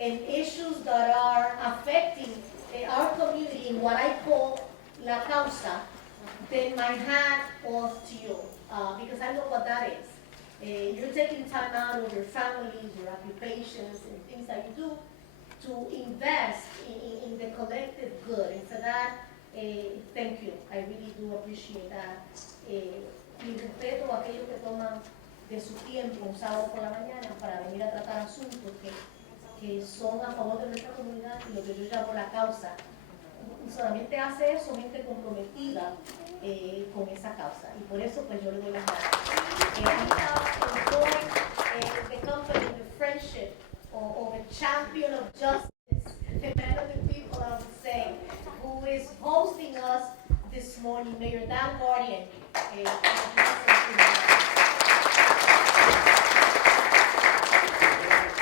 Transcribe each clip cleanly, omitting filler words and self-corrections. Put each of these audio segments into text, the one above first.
and issues that are affecting our community in what I call La Causa, then my hat off to you, because I know what that is. You're taking time out of your families, your occupations, and things that you do to invest in the collective good. And for that, thank you. I really do appreciate that. Y respeto a aquellos que toman de su tiempo un sábado por la mañana para venir a tratar asuntos que son a favor de nuestra comunidad y lo que yo llamo la causa. Y solamente hace eso gente comprometida con esa causa. Y por eso pues yo le doy las gracias. I enjoy the company, the friendship of a champion of justice, the man of the people, I would say, who is hosting us this morning, Mayor Dan Guardian.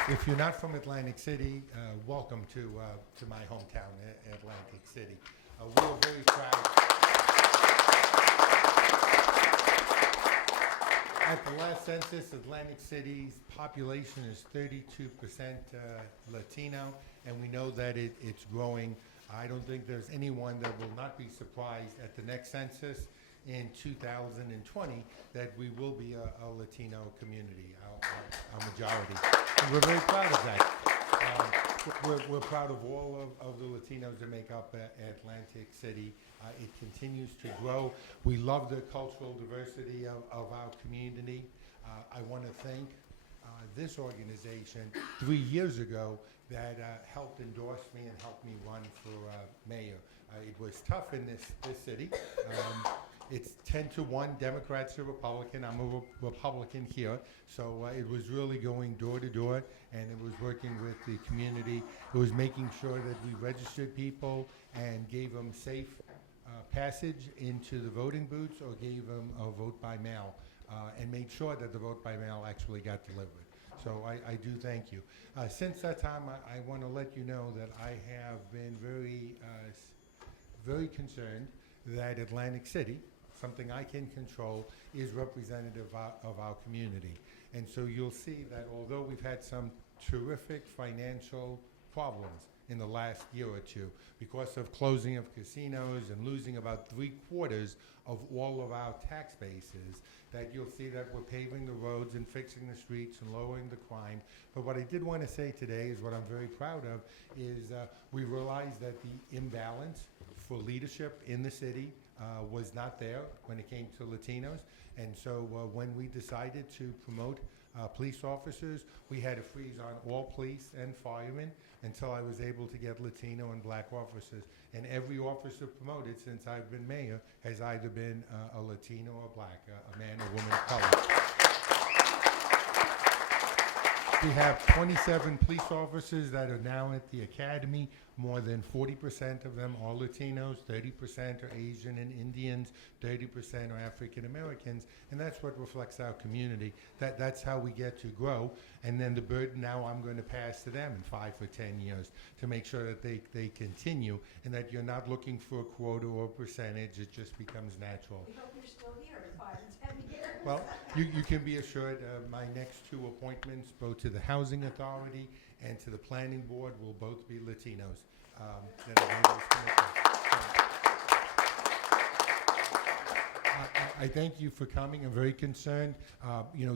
If you're not from Atlantic City, welcome to my hometown, Atlantic City. We are very proud. At the last census, Atlantic City's population is 32% Latino, and we know that it's growing. I don't think there's anyone that will not be surprised at the next census in 2020 that we will be a Latino community, our majority. And we're very proud of that. We're proud of all of the Latinos that make up Atlantic City. It continues to grow. We love the cultural diversity of our community. I want to thank this organization 3 years ago that helped endorse me and helped me run for mayor. It was tough in this city. It's 10-1 Democrats to Republican. I'm a Republican here, so it was really going door to door, and it was working with the community. It was making sure that we registered people and gave them safe passage into the voting booths or gave them a vote by mail, and made sure that the vote by mail actually got delivered. So I do thank you. Since that time, I want to let you know that I have been very concerned that Atlantic City, something I can control, is representative of our community. And so you'll see that although we've had some terrific financial problems in the last year or two because of closing of casinos and losing about 3/4 of all of our tax bases, that you'll see that we're paving the roads and fixing the streets and lowering the crime. But what I did want to say today is what I'm very proud of is we realized that the imbalance for leadership in the city was not there when it came to Latinos. And so when we decided to promote police officers, we had to freeze on all police and firemen until I was able to get Latino and black officers. And every officer promoted since I've been mayor has either been a Latino or black, a man or woman of color. We have 27 police officers that are now at the academy. More than 40% of them are Latinos, 30% are Asian and Indians, 30% are African Americans, and that's what reflects our community. That's how we get to grow, and then the burden now I'm going to pass to them in 5 or 10 years to make sure that they continue and that you're not looking for a quota or percentage. It just becomes natural. We hope you're still here in 5 and 10 years. Well, you can be assured my next 2 appointments, both to the Housing Authority and to the Planning Board, will both be Latinos. That have made those commitments. I thank you for coming. I'm very concerned.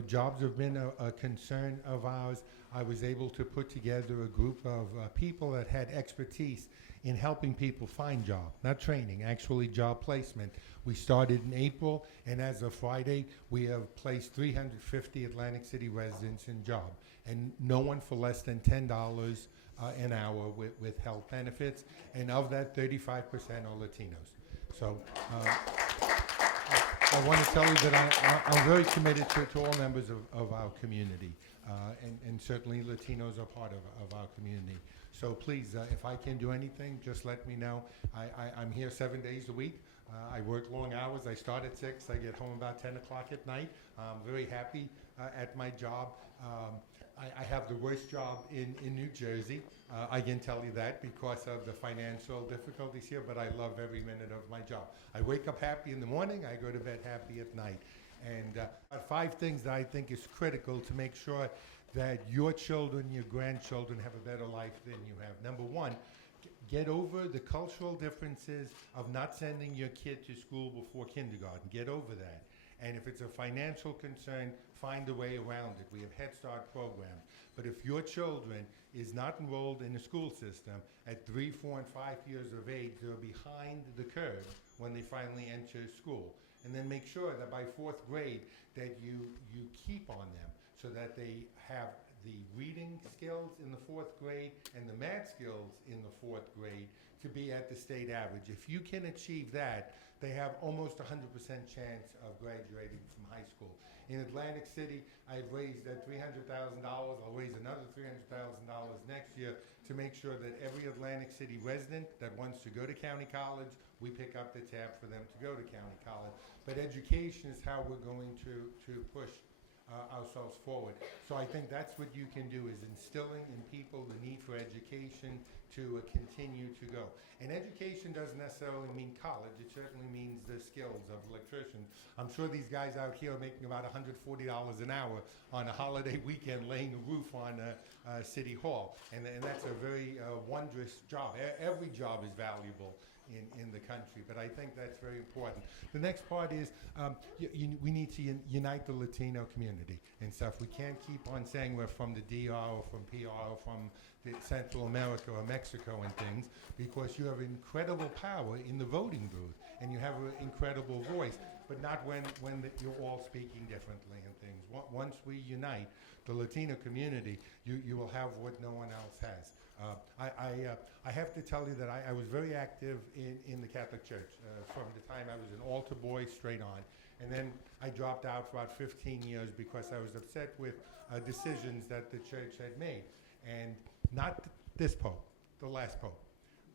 Jobs have been a concern of ours. I was able to put together a group of people that had expertise in helping people find jobs, not training, actually job placement. We started in April, and as of Friday, we have placed 350 Atlantic City residents in job, and no one for less than $10 an hour with health benefits, and of that, 35% are Latinos. So I want to tell you that I'm very committed to all members of our community, and certainly Latinos are part of our community. So please, if I can do anything, just let me know. I'm here 7 days a week. I work long hours. I start at 6. I get home about 10 o'clock at night. I'm very happy at my job. I have the worst job in New Jersey. I can tell you that because of the financial difficulties here, but I love every minute of my job. I wake up happy in the morning. I go to bed happy at night. And 5 things that I think is critical to make sure that your children, your grandchildren have a better life than you have. Number one, get over the cultural differences of not sending your kid to school before kindergarten. Get over that. And if it's a financial concern, find a way around it. We have Head Start programs. But if your children is not enrolled in the school system at 3, 4, and 5 years of age, they're behind the curve when they finally enter school. And then make sure that by 4th grade that you keep on them so that they have the reading skills in the 4th grade and the math skills in the 4th grade to be at the state average. If you can achieve that, they have almost 100% chance of graduating from high school. In Atlantic City, I've raised that $300,000. I'll raise another $300,000 next year to make sure that every Atlantic City resident that wants to go to county college, we pick up the tab for them to go to county college. But education is how we're going to push ourselves forward. So I think that's what you can do, is instilling in people the need for education to continue to go. And education doesn't necessarily mean college. It certainly means the skills of electrician. I'm sure these guys out here are making about $140 an hour on a holiday weekend laying a roof on City Hall. And that's a very wondrous job. Every job is valuable in the country, but I think that's very important. The next part is we need to unite the Latino community and stuff. We can't keep on saying we're from the DR or from PR or from Central America or Mexico and things, because you have incredible power in the voting booth and you have an incredible voice, but not when you're all speaking differently and things. Once we unite the Latino community, you will have what no one else has. I have to tell you that I was very active in the Catholic Church from the time I was an altar boy straight on. And then I dropped out for about 15 years because I was upset with decisions that the church had made. And not this Pope, the last Pope.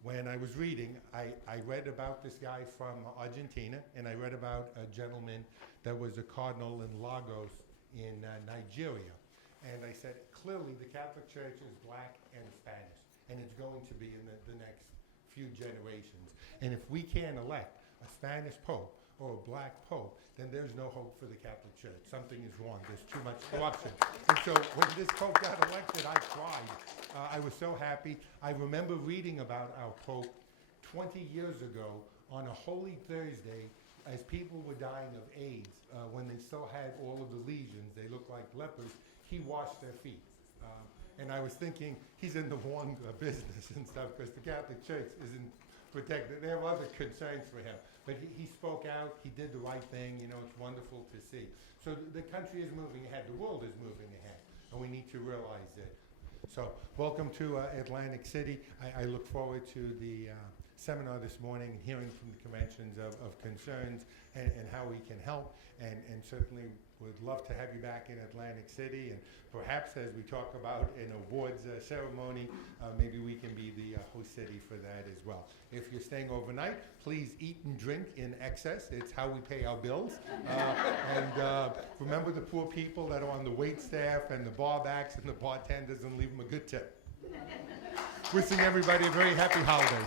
When I was reading, I read about this guy from Argentina, and I read about a gentleman that was a cardinal in Lagos in Nigeria. And I said, clearly the Catholic Church is black and Spanish, and it's going to be in the next few generations. And if we can't elect a Spanish Pope or a black Pope, then there's no hope for the Catholic Church. Something is wrong. There's too much corruption. And so when this Pope got elected, I cried. I was so happy. I remember reading about our Pope 20 years ago on a Holy Thursday, as people were dying of AIDS, when they still had all of the lesions, they looked like lepers, he washed their feet. And I was thinking, he's in the wrong business and stuff, because the Catholic Church isn't protected. There are other concerns for him. But he spoke out, he did the right thing, it's wonderful to see. So the country is moving ahead, the world is moving ahead, and we need to realize it. So welcome to Atlantic City. I look forward to the seminar this morning and hearing from the conventions of concerns and how we can help, and certainly would love to have you back in Atlantic City, and perhaps as we talk about an awards ceremony, maybe we can be the host city for that as well. If you're staying overnight, please eat and drink in excess. It's how we pay our bills. And remember the poor people that are on the wait staff and the bar backs and the bartenders, and leave them a good tip. Wishing everybody a very happy holiday.